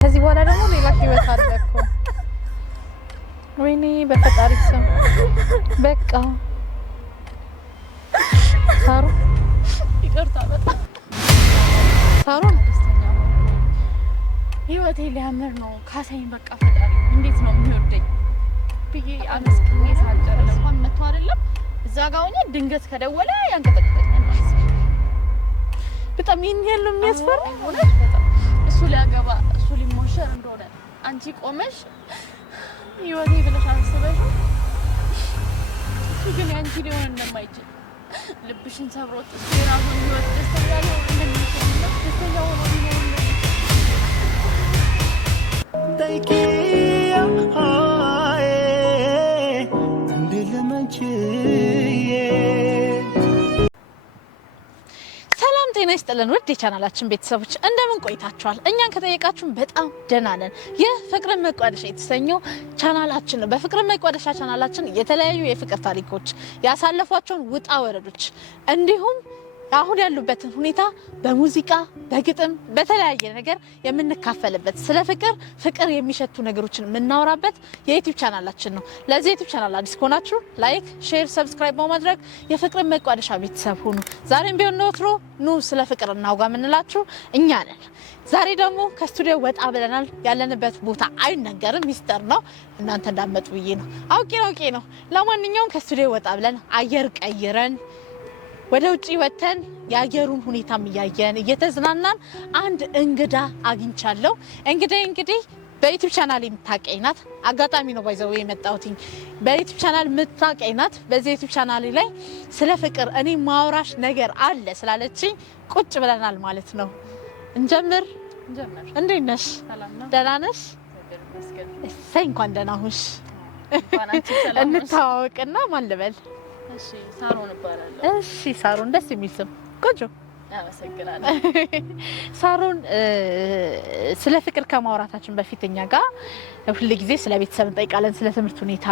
ከዚህ በኋላ ደግሞ ሌላ ህይወት አለ እኮ። ወይኔ በፈጣሪ ስም በቃ ሳሩ ይቅርታ በጣም ሳሩ ህይወቴ ሊያምር ነው። ካሳይን በቃ ፈጣሪ እንዴት ነው የሚወደኝ ብዬ አመስግኜ ሳልጨርስ እንኳን መጥቶ አይደለም እዛ ጋር ሆኜ ድንገት ከደወለ ያንቀጠቅጠኛል ማለት ነው። በጣም ይሄን ያለው የሚያስፈራ እሱ ሊያገባ እሱ ሊሞሸር እንደሆነ አንቺ ቆመሽ ህይወቴ ብለሽ አስበሽ እሱ ግን ያንቺ ሊሆን እንደማይችል ልብሽን ሰብሮት እሱ የራሱን ህይወት ደስተኛ ሊሆን እንደሚችል ደስተኛ ሆኖ ሊሆን ጤና ይስጥልን ውድ የቻናላችን ቤተሰቦች እንደምን ቆይታችኋል? እኛን ከጠየቃችሁን በጣም ደህና ነን። ይህ ፍቅርን መቋደሻ የተሰኘው ቻናላችን ነው። በፍቅርን መቋደሻ ቻናላችን የተለያዩ የፍቅር ታሪኮች ያሳለፏቸውን ውጣ ወረዶች እንዲሁም አሁን ያሉበትን ሁኔታ በሙዚቃ በግጥም በተለያየ ነገር የምንካፈልበት ስለ ፍቅር የሚሸቱ ነገሮችን የምናወራበት የዩቲዩብ ቻናላችን ነው። ለዚህ ዩቲዩብ ቻናል አዲስ ከሆናችሁ ላይክ፣ ሼር፣ ሰብስክራይብ በማድረግ የፍቅርን መቋደሻ ቤተሰብ ሁኑ። ዛሬም ቢሆን ወትሮ ኑ ስለ ፍቅር እናውጋ የምንላችሁ እኛ ነን። ዛሬ ደግሞ ከስቱዲዮ ወጣ ብለናል። ያለንበት ቦታ አይነገርም፣ ሚስጥር ነው። እናንተ እንዳትመጡ ብዬ ነው። አውቄ ነው። ለማንኛውም ከስቱዲዮ ወጣ ብለን አየር ቀይረን ወደ ውጪ ወተን የአየሩን ሁኔታም እያየን እየተዝናናን አንድ እንግዳ አግኝቻለሁ። እንግዲህ በዩቲዩብ ቻናል የምታውቀኝ ናት። አጋጣሚ ነው ባይዘው የመጣሁት በዩቲዩብ ቻናል የምታውቀኝ ናት። በዚህ ዩቲዩብ ቻናል ላይ ስለ ፍቅር እኔ ማውራሽ ነገር አለ ስላለችኝ ቁጭ ብለናል ማለት ነው። እንጀምር። እንዴት ነሽ? ደህና ነሽ? እሰይ እንኳን ደህና ሁንሽ። እንተዋወቅና ማን ልበል? እሺ ሳሮን እባላለሁ። እሺ ሳሮን ደስ የሚል ስም ቆንጆ። አመሰግናለሁ። ሳሮን ስለ ፍቅር ከማውራታችን በፊት እኛ ጋር ሁሉ ጊዜ ስለ ቤተሰብ እንጠይቃለን፣ ስለ ትምህርት ሁኔታ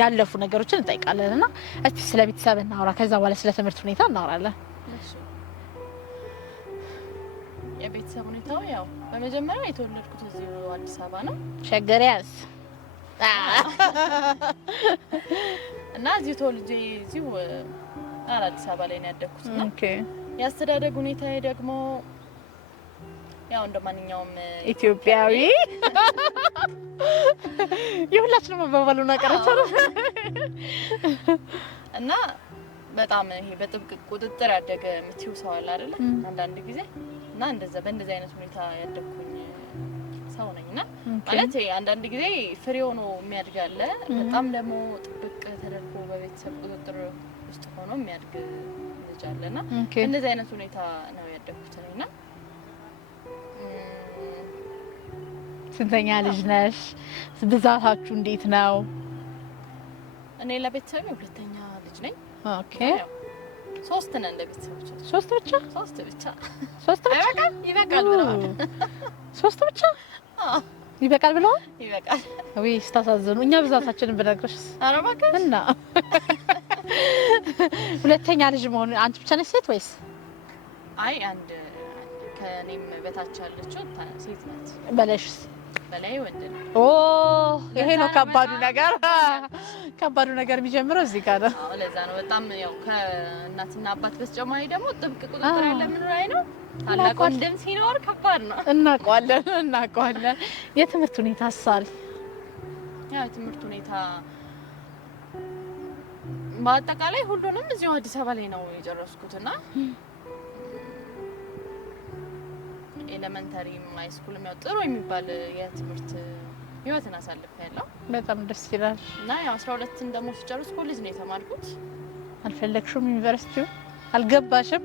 ያለፉ ነገሮችን እንጠይቃለንና እስቲ ስለ ቤተሰብ እናውራ፣ ከዛ በኋላ ስለ ትምህርት ሁኔታ እናወራለን። እሺ የቤተሰብ ሁኔታው ያው በመጀመሪያ የተወለድኩት እዚሁ አዲስ አበባ ነው። ሸገሪያስ እና እዚሁ ተወልጄ እዚሁ አዲስ አበባ ላይ ነው ያደግኩት። ኦኬ ያስተዳደግ ሁኔታዬ ደግሞ ያው እንደማንኛውም ኢትዮጵያዊ የሁላችንም መባባሉ ናቀረቻለ እና በጣም ይሄ በጥብቅ ቁጥጥር ያደገ ምትዩ ሰው አለ አይደል? አንዳንድ ጊዜ እና በእንደዚህ አይነት ሁኔታ ያደግኩኝ ሰው ነኝና ማለት አንዳንድ ጊዜ ፍሬ ሆኖ የሚያድግ አለ። በጣም ደግሞ ጥብቅ ተደርጎ በቤተሰብ ቁጥጥር ውስጥ ሆኖ የሚያድግ ልጅ አለና እንደዚህ አይነት ሁኔታ ነው ያደግኩት ነኝና። ስንተኛ ልጅ ነሽ? ብዛታችሁ እንዴት ነው? እኔ ለቤተሰብ ሁለተኛ ልጅ ነኝ። ኦኬ ሶስት ነን ለቤተሰቦች። ሶስት ብቻ? ሶስት ብቻ ይበቃል ብለዋል። ሶስት ብቻ ይበቃል ብለዋል። ይበቃል። ወይ ስታሳዝኑ። እኛ ብዛታችንን ብነግርሽ አረባከሽ እና ሁለተኛ ልጅ መሆን አንቺ ብቻ ነሽ ሴት ወይስ? አይ አንድ ከኔም በታች ያለችው ሴት ናት። በለሽስ? በላይ ወንድ ነው። ኦ ይሄ ነው ከባዱ ነገር። ከባዱ ነገር የሚጀምረው እዚህ ጋር ነው። አዎ ለዛ ነው በጣም ያው ከእናትና አባት በተጨማሪ ደግሞ ጥብቅ ቁጥጥር ያለ ምን ላይ ነው። ታላቅ ወንድም ሲኖር ከባድ ነው። እናውቀዋለን። የትምህርት ሁኔታ አሳል ያው የትምህርት ሁኔታ በአጠቃላይ ሁሉንም እዚሁ አዲስ አበባ ላይ ነው የጨረስኩትና ኤሌመንተሪ ሃይ ስኩልም ያው ጥሩ የሚባል የትምህርት ህይወትን አሳልፌያለሁ። በጣም ደስ ይላል። እና ያው 12ን ደግሞ ስጨርስ ኮሌጅ ነው የተማርኩት። አልፈለግሽም? ዩኒቨርሲቲው አልገባሽም?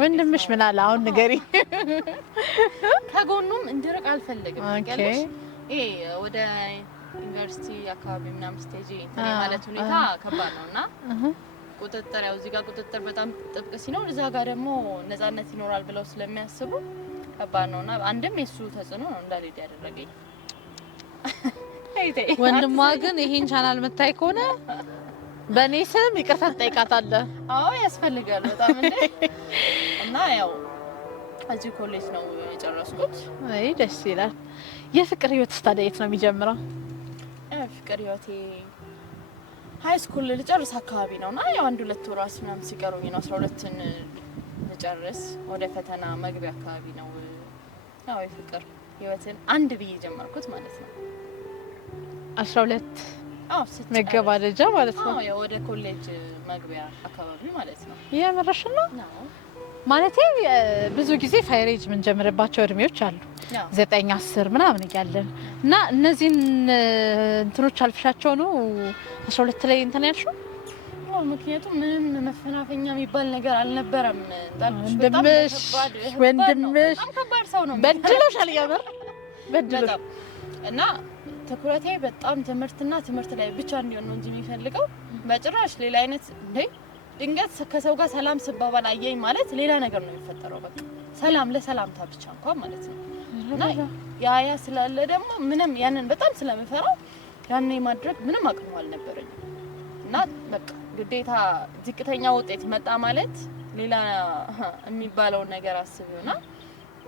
ወንድምሽ ምን አለ አሁን ንገሪ። ከጎኑም እንድርቅ አልፈልግም። ገለሽ ይሄ ወደ ዩኒቨርሲቲ አካባቢ ምናምን ስቴጂ ማለት ሁኔታ ከባድ ነውና ቁጥጥር ያው እዚህ ጋር ቁጥጥር በጣም ጥብቅ ሲኖር እዛ ጋር ደግሞ ነፃነት ይኖራል ብለው ስለሚያስቡ ከባድ ነውና አንድም የሱ ተጽዕኖ ነው እንዳልሄድ ያደረገኝ። ወንድሟ ግን ይሄን ቻናል መታይ ከሆነ በኔ ስም ይቅርታ ትጠይቃታለህ። አዎ ያስፈልጋል በጣም እንዴ። እና ያው እዚህ ኮሌጅ ነው የጨረስኩት። አይ ደስ ይላል። የፍቅር ህይወት ታዲያ የት ነው የሚጀምረው? ፍቅር ህይወቴ ሃይ ስኩል ልጨርስ አካባቢ ነውና ያው 1-2 ወራት ምናምን ሲቀሩኝ ነው 12ን ልጨርስ ወደ ፈተና መግቢያ አካባቢ ነው ያው የፍቅር ህይወትን አንድ ብዬ ጀመርኩት ማለት ነው። 12 መገባደጃ ማለት ነው። ያው ወደ ኮሌጅ መግቢያ አካባቢ ማለት ነው። የምርሽ ነው? ማለቴ ብዙ ጊዜ ፋይሬጅ ምን ጀምርባቸው እድሜዎች አሉ 9 10 ምናምን እያለን እና እነዚህን እንትኖች አልፍሻቸው ነው 12 ላይ እንትን ያልሽው? ምክንያቱም ምንም መፈናፈኛ የሚባል ነገር አልነበረም። ወንድምሽ ከባድ ሰው ነው። በድሎሻል፣ ያበር በድሎሽ እና ትኩረቴ በጣም ትምህርት ላይ ብቻ እንዲሆን ነው እንጂ የሚፈልገው በጭራሽ ሌላ አይነት ድንገት ከሰው ጋር ሰላም ስባባል አየኝ ማለት ሌላ ነገር ነው የሚፈጠረው። በቃ ሰላም ለሰላምታ ብቻ እንኳን ማለት ነው። እና ያ ስላለ ደግሞ ምንም ያንን በጣም ስለምፈራው ያኔ ማድረግ ምንም አቅሙ አልነበረኝም። እና በቃ ግዴታ ዝቅተኛ ውጤት መጣ ማለት ሌላ የሚባለው ነገር አስቢውና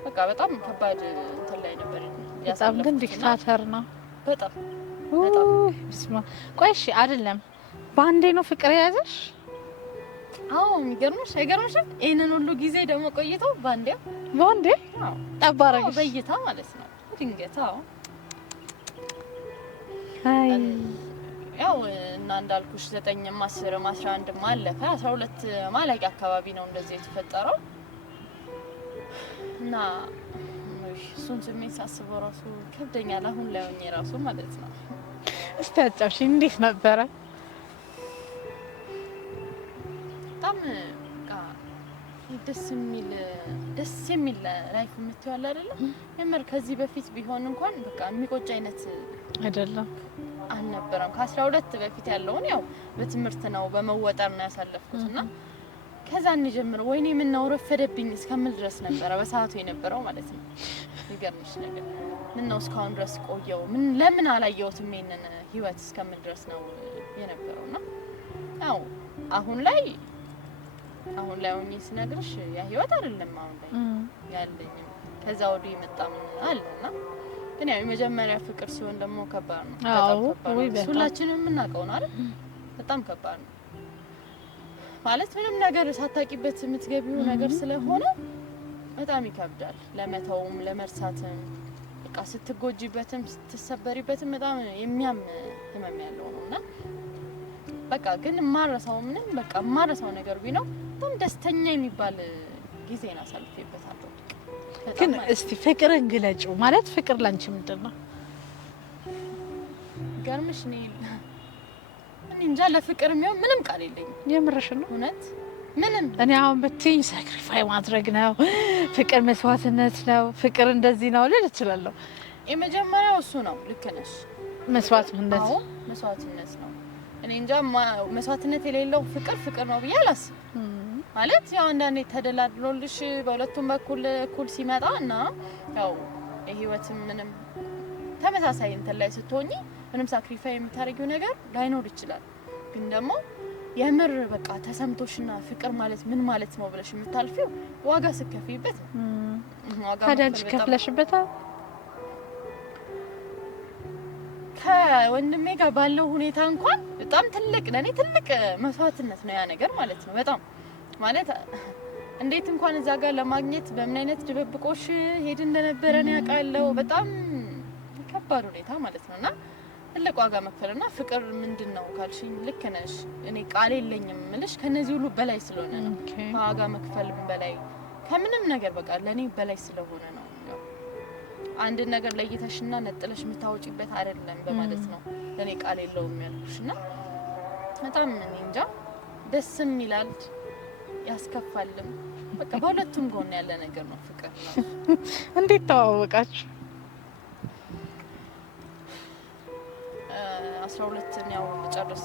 በቃ በጣም ከባድ እንትን ላይ ነበር ያሳለፈው። ግን ዲክታተር ነው በጣም ስማ። ቆይ እሺ አይደለም ባንዴ ነው ፍቅር የያዘሽ? አዎ አይገርምሽ? ይሄንን ሁሉ ጊዜ ደግሞ ቆይቶ ባንዴ ጠባረግሽ በይታ ማለት ነው ድንገት። አይ ያው እና እንዳልኩሽ 9ም 10ም 11ም አለፈ 12 ማለቂያ አካባቢ ነው እንደዚህ የተፈጠረው። እና እሱን ስሜት ሳስበው ራሱ ከብደኛል አሁን ላይ ሆኜ ራሱ ማለት ነው። እስቲ አጫውሽኝ፣ እንዴት ነበረ? በጣም ደስ የሚል ላይፍ የምትይዋል አይደለ? የምር ከዚህ በፊት ቢሆን እንኳን በቃ የሚቆጭ አይነት አይደለም አልነበረም። ከ12 በፊት ያለውን ያው በትምህርት ነው በመወጠር ነው ያሳለፍኩትና ከዛ እንጀምር ወይኔ ምን ነው ረፈደብኝ እስከምል ድረስ ነበረ በሰዓቱ የነበረው ማለት ነው። ይገርምሽ ነገር ምን ነው እስካሁን ድረስ ቆየው ለምን አላየሁትም ይሄንን ህይወት እስከምል ድረስ ነው የነበረውና ያው አሁን ላይ ሆኜ ስነግርሽ ያ ህይወት አይደለም አሁን ላይ ያለኝ ከዛ ወዲህ መጣም አለና ግን ያው የመጀመሪያ ፍቅር ሲሆን ደግሞ ከባድ ነው። ሁላችንም የምናውቀው ነው አይደል? በጣም ከባድ ነው ማለት ምንም ነገር ሳታቂበት የምትገቢው ነገር ስለሆነ በጣም ይከብዳል ለመተውም ለመርሳትም። በቃ ስትጎጂበትም ስትሰበሪበትም በጣም የሚያም ህመም ያለው ነውና በቃ ግን ማረሳው ነገር ቢኖር በጣም ደስተኛ የሚባል ጊዜን አሳልፌበታለሁ። ግን እስቲ ፍቅርን ግለጩ ማለት ፍቅር ላንቺ ምንድነው? ገርምሽ እኔ እንጃ ለፍቅር የሚሆን ምንም ቃል የለኝም። የምርሽ ነው? እውነት ምንም። እኔ አሁን ብትይኝ ሳክሪፋይ ማድረግ ነው፣ ፍቅር መስዋዕትነት ነው፣ ፍቅር እንደዚህ ነው ልል እችላለሁ። የመጀመሪያው እሱ ነው። ልክ ነሽ። መስዋዕትነት ነው። እኔ እንጃ መስዋዕትነት የሌለው ፍቅር ነው ብዬ አላስብም። ማለት ያው አንዳንዴ ተደላድሎልሽ በሁለቱም በኩል እኩል ሲመጣ እና ያው የህይወትም ምንም ተመሳሳይ እንትን ላይ ስትሆኚ ምንም ሳክሪፋይ የምታደርጊው ነገር ላይኖር ይችላል። ግን ደግሞ የምር በቃ ተሰምቶሽና ፍቅር ማለት ምን ማለት ነው ብለሽ የምታልፊው ዋጋ ስከፊበት ታዲያ ከፍለሽበታል። ከወንድሜ ጋር ባለው ሁኔታ እንኳን በጣም ትልቅ መስዋዕትነት ነው ያ ነገር ማለት ነው። በጣም ማለት እንዴት እንኳን እዛ ጋር ለማግኘት በምን አይነት ድብብቆሽ ሄድ እንደነበረ ነው ያውቃለሁ። በጣም ከባድ ሁኔታ ማለት ነውና ትልቅ ዋጋ መክፈልና ፍቅር ምንድነው ካልሽኝ ልክ ነሽ። እኔ ቃል የለኝም ምልሽ ከነዚህ ሁሉ በላይ ስለሆነ ነው። ዋጋ መክፈል በላይ ከምንም ነገር በቃ ለኔ በላይ ስለሆነ ነው። አንድ ነገር ለይተሽና ነጥለሽ የምታወጪበት አይደለም በማለት ነው ለኔ ቃል የለውም ያልኩሽና በጣም እኔ እንጃ ደስም ይላል ያስከፋልም። በቃ በሁለቱም ጎን ያለ ነገር ነው ፍቅር ነው። እንዴት ተዋወቃችሁ? 12 ያው ጨርስ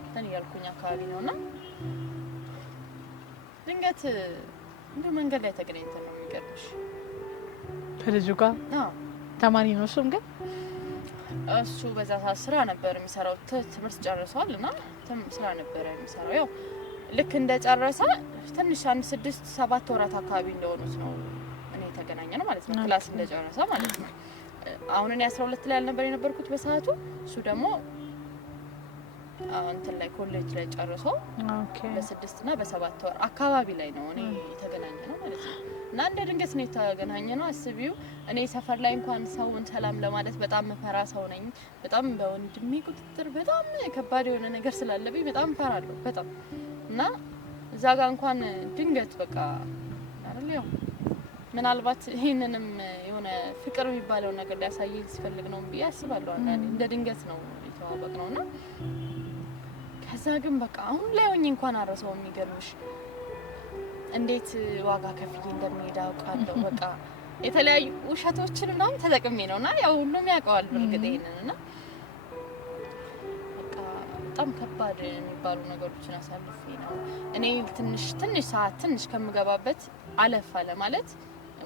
እንትን ያልኩኝ አካባቢ ነውና ድንገት እንደ መንገድ ላይ ተገናኝተን ነው የሚገርምሽ ከልጁ ጋር ተማሪ ነው እሱም ግን እሱ በዛ ስራ ነበር የሚሰራው። ትምህርት ጨርሷል እና ስራ ነበር የሚሰራው። ያው ልክ እንደጨረሰ ትንሽ 6-7 ወራት አካባቢ እንደሆኑት ነው እኔ ተገናኘነው ማለት ነው ክላስ እንደጨረሰ ማለት ነው አሁን እኔ 12 ላይ አልነበር የነበርኩት በሰዓቱ እሱ ደግሞ እንትን ላይ ኮሌጅ ላይ ጨርሶ በ6 እና በ7 ወር አካባቢ ላይ ነው እኔ የተገናኘነው ማለት ነው እና እንደ ድንገት ነው የተገናኘነው አስቢው እኔ ሰፈር ላይ እንኳን ሰውን ሰላም ለማለት በጣም መፈራ ሰው ነኝ በጣም በወንድሜ ቁጥጥር በጣም ከባድ የሆነ ነገር ስላለብኝ በጣም ፈራለሁ በጣም እና እዛ ጋር እንኳን ድንገት በቃ አይደል ያው ምናልባት ይሄንንም የሆነ ፍቅር የሚባለው ነገር ሊያሳየኝ ሲፈልግ ነው ብዬ አስባለሁ አንዳንዴ እንደ ድንገት ነው የተዋወቅነውና ከዛ ግን በቃ አሁን ላይ ሆኜ እንኳን አረሰው የሚገርምሽ እንዴት ዋጋ ከፍዬ እንደሚሄድ አውቃለሁ በቃ የተለያዩ ውሸቶችን ምናምን ተጠቅሜ ነውና ያው ሁሉም ያውቀዋል በርግጥ ይሄንንና በቃ በጣም ከባድ የሚባሉ ነገሮችን አሳልፌ ነው እኔ ትንሽ ሰዓት ከምገባበት አለፍ አለ ማለት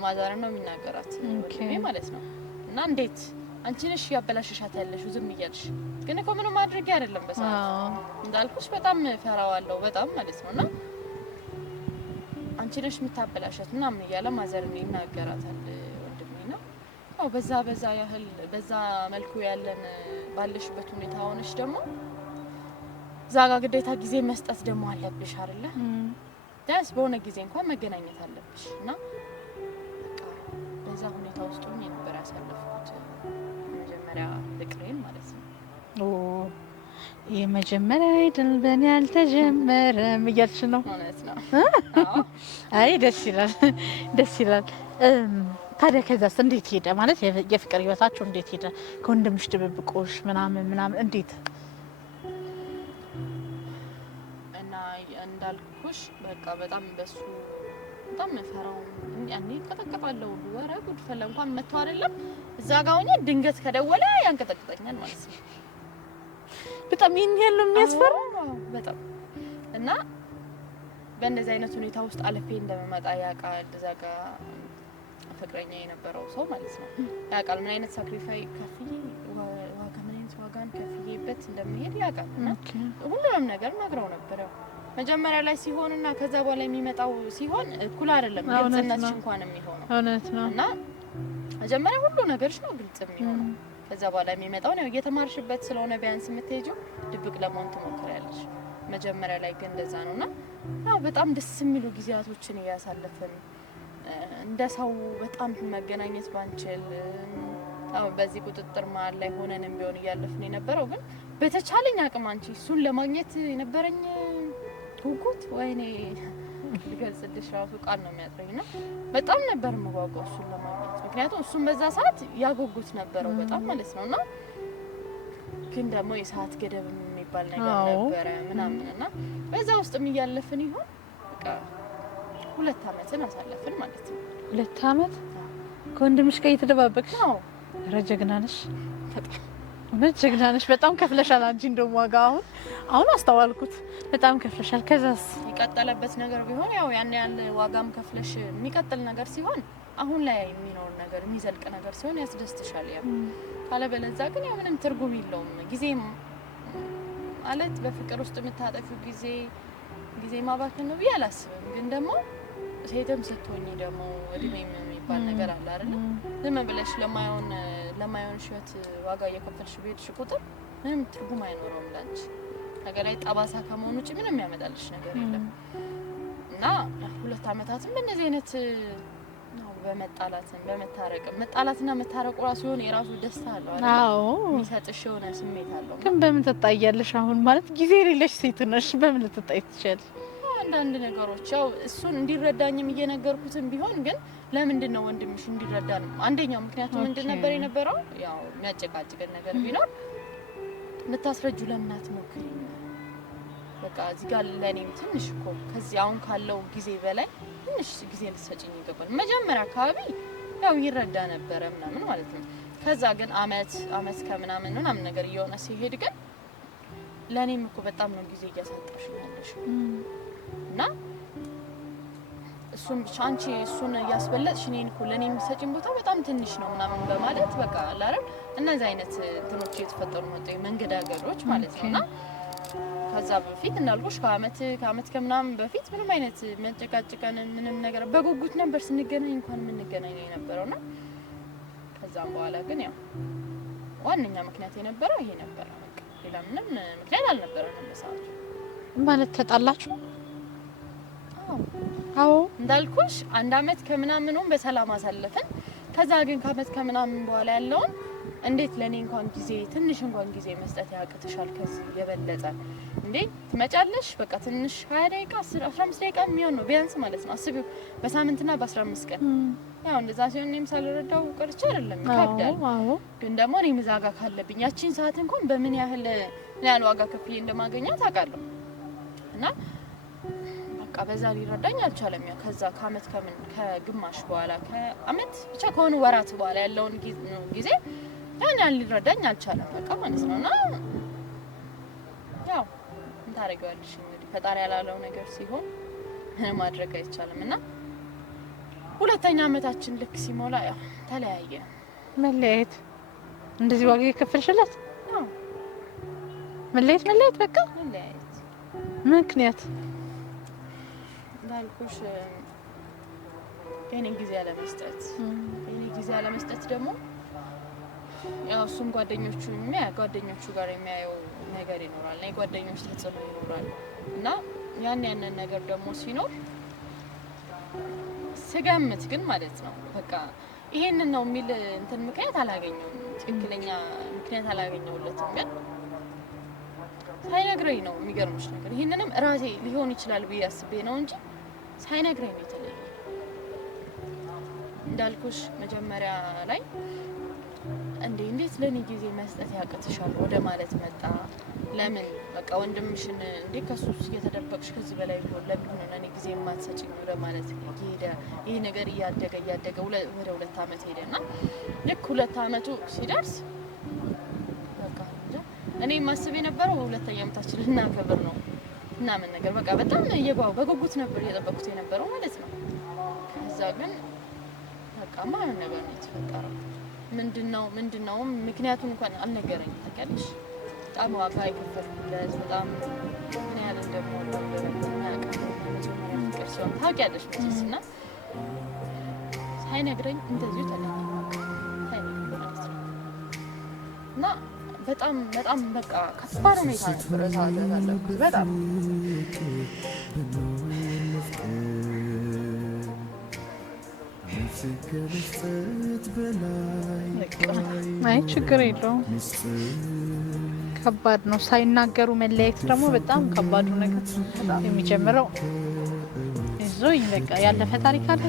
ማዛር ነው የሚናገራት ወንድሜ ማለት ነው እና እንዴት አንቺ ነሽ ያበላሽሻት ያለሽ ዝም እያልሽ ግን እኮ ምንም ማድረግ አይደለም በሰዓት እንዳልኩሽ በጣም ፈራዋለሁ በጣም ማለት ነውና አንቺ ነሽ የምታበላሽት ምናምን እያለ ማዘር ይናገራታል ወንድሜ ነው አው በዛ ያህል በዛ መልኩ ያለን ባለሽበት ሁኔታ ሆነሽ ደግሞ ዛጋ ግዴታ ጊዜ መስጠት ደግሞ አለብሽ አይደለ ዳስ በሆነ ጊዜ እንኳን መገናኘት አለብሽ እና በዛ ሁኔታ ውስጥ ሆኜ ነበር ያሳለፍኩት መጀመሪያ ፍቅሬን ማለት ነው የመጀመሪያ አይደል በእኔ አልተጀመረም እያልሽ ነው ማለት ነው አይ ደስ ይላል ታዲያ ከዛስ እንዴት ሄደ ማለት የፍቅር ህይወታችሁ እንዴት ሄደ ከወንድምሽ ድብብቆሽ ምናምን እንዴት እና እንዳልኩሽ በቃ በጣም በሱ በጣም ፈራው ያኔ ከተከታለው ወራ ጉድ ፈለ እንኳን መጥቶ አይደለም እዛ ጋር ሆኜ ድንገት ከደወለ ያንቀጠቅጠኛል ማለት ነው በጣም ይሄን ነው የሚያስፈራው በጣም እና በእንደዚህ አይነት ሁኔታ ውስጥ አለፌ እንደመጣ ያውቃል እዛ ጋር ፍቅረኛ የነበረው ሰው ማለት ነው ያውቃል ምን አይነት ሳክሪፋይ ከፍዬ ዋጋ ምን አይነት ዋጋን ከፍዬበት እንደምሄድ ያውቃልና ሁሉንም ነገር ነግረው ነበር መጀመሪያ ላይ ሲሆንና ከዛ በኋላ የሚመጣው ሲሆን እኩል አይደለም ግልጽነትሽ እንኳን የሚሆነው እውነት ነው እና መጀመሪያ ሁሉ ነገርሽ ነው ግልጽ የሚሆነው ከዛ በኋላ የሚመጣው ነው እየተማርሽበት ስለሆነ ቢያንስ የምትሄጂው ድብቅ ለመሆን ትሞክሪያለሽ መጀመሪያ ላይ ግን እንደዛ ነውና ያው በጣም ደስ የሚሉ ጊዜያቶችን ያሳለፈን እንደ ሰው በጣም መገናኘት ባንችል አው በዚህ ቁጥጥር ማል ላይ ሆነንም ቢሆን ያለፍን የነበረው ግን በተቻለኝ አቅም አንቺ እሱን ለማግኘት የነበረኝ ጉጉት ወይኔ ልገልጽልሽ ራሱ ቃል ነው የሚያጥረኝና በጣም ነበር የምጓጓው እሱን ለማግኘት ምክንያቱም እሱን በዛ ሰዓት ያጉጉት ነበረው በጣም ማለት ነውና ግን ደግሞ የሰዓት ገደብ የሚባል ነገር ነበረ ምናምንና በዛ ውስጥ የሚያለፍን ይሆን በቃ 2 አመትን አሳለፍን ማለት ነው 2 አመት ከወንድምሽ ጋር እየተደባበቅሽ ነው ረጀግና ነሽ በጣም ከፍለሻል አንቺ እንደውም ዋጋ አሁን አስተዋልኩት በጣም ከፍለሻል ከዛስ ይቀጥለበት ነገር ቢሆን ያው ያን ዋጋም ከፍለሽ የሚቀጥል ነገር ሲሆን አሁን ላይ የሚኖር ነገር የሚዘልቅ ነገር ሲሆን ያስደስትሻል ያው ካለበለዛ ግን ያው ምንም ትርጉም የለውም ጊዜ ማለት በፍቅር ውስጥ የምታጠፊው ጊዜ ማባከን ነው ብዬ አላስብም ግን ደግሞ ሴትም ስትሆኚ ደግሞ እድሜም የሚባል ነገር አለ አይደል ዝም ብለሽ ለማይሆን ሽወት ዋጋ እየከፈልሽ በሄድሽ ቁጥር ምንም ትርጉም አይኖረውም ላንቺ ነገር ላይ ጠባሳ ከመሆኑ ውጪ ምንም ያመጣልሽ ነገር የለም እና 2 አመታትም በእነዚህ አይነት ነው በመጣላትም በመታረቅም መጣላትና መታረቁ ራሱ የሆነ የራሱ ደስታ አለው አይደል አዎ የሚሰጥሽ የሆነ ስሜት አለው ግን በምን ተጣያለሽ አሁን ማለት ጊዜ የሌለሽ ሴት ነሽ በምን ልትጣይ ትችያለሽ አንዳንድ ነገሮች ያው እሱን እንዲረዳኝም እየነገርኩትም ቢሆን ግን ለምንድን ነው ወንድምሽ እንዲረዳን አንደኛው ምክንያቱ ምንድን ነበር የነበረው ያው የሚያጨቃጭቀን ነገር ቢኖር ልታስረጁ ለምን አትሞክሪም በቃ እዚህ ጋር ለኔም ትንሽ እኮ ከዚህ አሁን ካለው ጊዜ በላይ ትንሽ ጊዜ ልትሰጪኝ ይገባል መጀመሪያ አካባቢ ያው ይረዳ ነበር ምናምን ማለት ነው ከዛ ግን አመት ከምናምን ነገር እየሆነ ሲሄድ ግን ለኔም እኮ በጣም ነው ጊዜ እያሳጣሽ ያለሽ እና እሱን ብቻ አንቺ እሱን ያስበለጥሽ እኔን እኮ ለኔ የሚሰጪኝ ቦታ በጣም ትንሽ ነው ምናምን በማለት በቃ አላረም እነዚህ አይነት እንትኖች እየተፈጠሩ መጣ መንገዳገሮች ማለት ነውና ከዛ በፊት እንዳልኩሽ ከአመት ከምናምን በፊት ምንም አይነት መጨቃጨቀን ምንም ነገር በጉጉት ነበር ስንገናኝ እንኳን የምንገናኝ የነበረውና ከዛም በኋላ ግን ያው ዋነኛ ምክንያት የነበረው ይሄ ነበር። በቃ ሌላ ምንም ምክንያት አልነበረንም በሰዓቱ። ማለት ተጣላችሁ? አዎ እንዳልኩሽ አንድ አመት ከምናምኑም በሰላም አሳለፈን። ከዛ ግን ከአመት ከምናምን በኋላ ያለውን እንዴት ለኔ እንኳን ጊዜ ትንሽ እንኳን ጊዜ መስጠት ያቅትሻል? ከዚህ የበለጠ እንዴ ትመጫለሽ? በቃ ትንሽ 20 ደቂቃ 15 ደቂቃ የሚሆን ነው ቢያንስ ማለት ነው። አስቢው በሳምንትና በ15 ቀን ያው እንደዛ ሲሆን እኔም ሳልረዳው ቀርቼ አይደለም ይከብዳል። ግን ደግሞ እኔ ምዛጋ ካለብኝ ያቺን ሰዓት እንኳን በምን ያህል ዋጋ ከፍዬ እንደማገኛት አውቃለሁ። እና በቃ በዛ ሊረዳኝ አልቻለም። ያው ከዛ ከአመት ከግማሽ በኋላ ከአመት ብቻ ከሆኑ ወራት በኋላ ያለውን ጊዜ ያን ሊረዳኝ አልቻለም በቃ ማለት ነውና ያው እንታረጋለሽ እንግዲህ ፈጣሪ ያላለው ነገር ሲሆን ማድረግ አይቻልም። እና ሁለተኛ አመታችን ልክ ሲሞላ ያው ተለያየ። መለያየት እንደዚህ ዋጋ የከፈልሽለት? አዎ መለያየት በቃ መለያየት። ምክንያት እንዳልኩሽ የኔ ጊዜ ያለመስጠት ደግሞ ያው እሱም ጓደኞቹ ጋር የሚያየው ነገር ይኖራል እና የጓደኞች ተጽዕኖ ይኖራል እና ያንን ነገር ደግሞ ሲኖር ስገምት ግን ማለት ነው በቃ ይሄንን ነው የሚል እንትን ምክንያት አላገኘሁም። ትክክለኛ ምክንያት አላገኘሁለትም። ግን ሳይነግረኝ ነው የሚገርምሽ ነገር ይሄንንም ራሴ ሊሆን ይችላል ብዬ አስቤ ነው እንጂ ሳይነግረኝ ነው የተለየ። እንዳልኩሽ መጀመሪያ ላይ እንዴት ለኔ ጊዜ መስጠት ያቅትሻል ወደ ማለት መጣ። ለምን በቃ ወንድምሽን ከሱስ እየተደበቅሽ ከዚህ በላይ ቢሆን ለምን ሆነ እኔ ጊዜ የማትሰጪኝ ወደ ማለት ሄደ። ይሄ ነገር እያደገ ወደ 2 አመት ሄደና ልክ 2 አመቱ ሲደርስ በቃ እኔ ማስብ የነበረው ሁለተኛ አመታችንን እናከብር ነው እና ምን ነገር በቃ በጣም በጉጉት ነበር እየጠበቅኩት የነበረው ማለት ነው። ከዛ ግን በቃ ማን ነገር ነው የተፈጠረው? ምንድነው ምክንያቱን እንኳን አልነገረኝም። ታውቂያለሽ በጣም ዋጋ የከፈልኩለት በጣም ምን ያህል እንደምወደው መጀመሪያ ፍቅር ሲሆን ታውቂያለሽ እና ሳይነግረኝ እንደዚሁ ተለየኝ ማለት ነው። እና በጣም በቃ ከባድ ሁኔታ ነበር ያለበት በጣም አይ ችግር የለውም። ከባድ ነው ሳይናገሩ መለያየት ደግሞ በጣም ከባዱ ነገር የሚጀምረው ይዞኝ በቃ ያለፈ ታሪክ አለ።